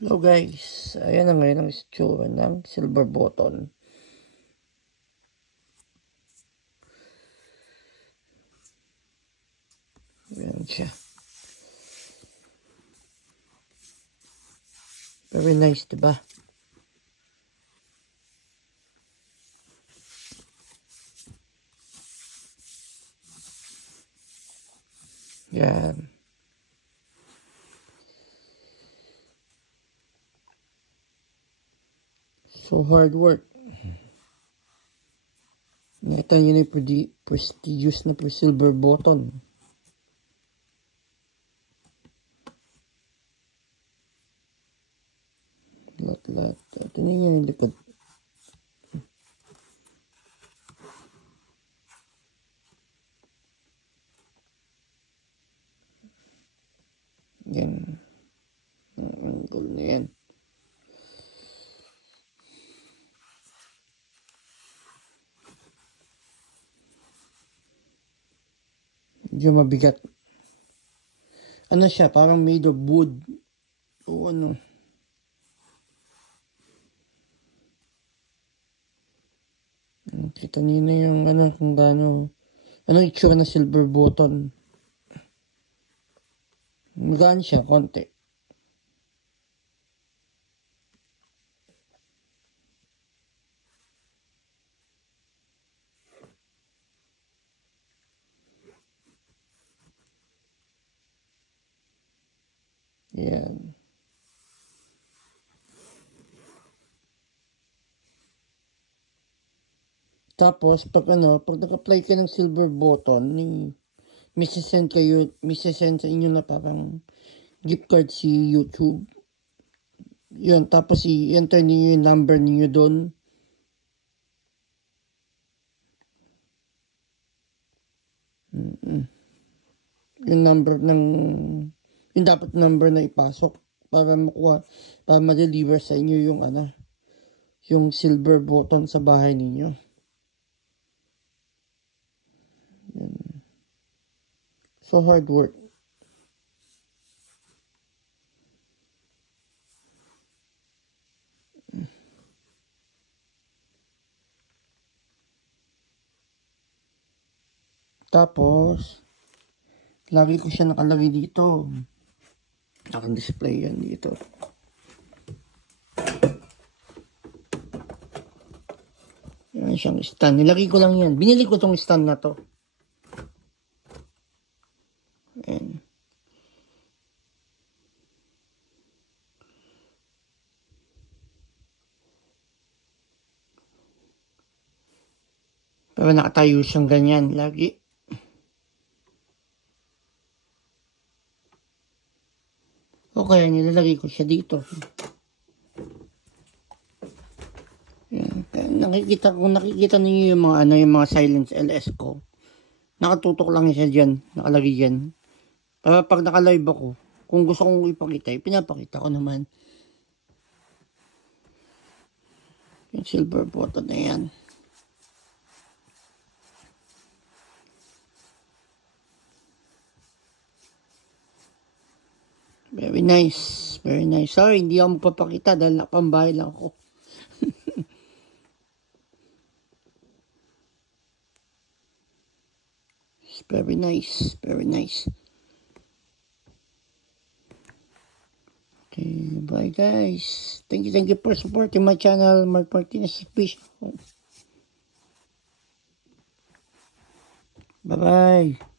Hello guys, ayan na ngayon ang itsura ng silver button. Ayan siya. Very nice, diba? Yan. So hard work. Nakita nyo na yung prestigious na silver button. Lahat. Tingnan nyo yung likod. Yan. Ang angle na yan. Medyo mabigat. Ano siya? Parang made of wood. O ano. Kita niyo na yung ano kung gaano. Anong itsura na silver button. Magaan siya, konti. Yan. Tapos, pag nag-apply ka ng silver button, may sisend sa inyo na parang gift card si YouTube. Yun, tapos i-enter niyo yung number niyo doon. Yung number yung dapat number na ipasok para makuha, para ma-deliver sa inyo yung yung silver button sa bahay ninyo. So hard work. Tapos, lagi ko siya nakalagay dito. Naka-display yan dito. Yan siyang stand. Nilagay ko lang yan. Binili ko tong stand na to. Ayan. Pero nakatayo siyang ganyan lagi. O kaya nilalagay ko siya dito. Ayan. Nakikita niyo yung mga yung mga silence LS ko. Nakatutok lang siya diyan, nakalagay diyan. Para pag naka-live ako, kung gusto kong ipakita, pinapakita ko naman. Yung silver button na yan. Very nice. Very nice. Sorry, hindi ako magpapakita dahil napambahay lang ako. Very nice. Very nice. Okay, bye guys. Thank you for supporting my channel, Mark Martinez Fish. Bye-bye.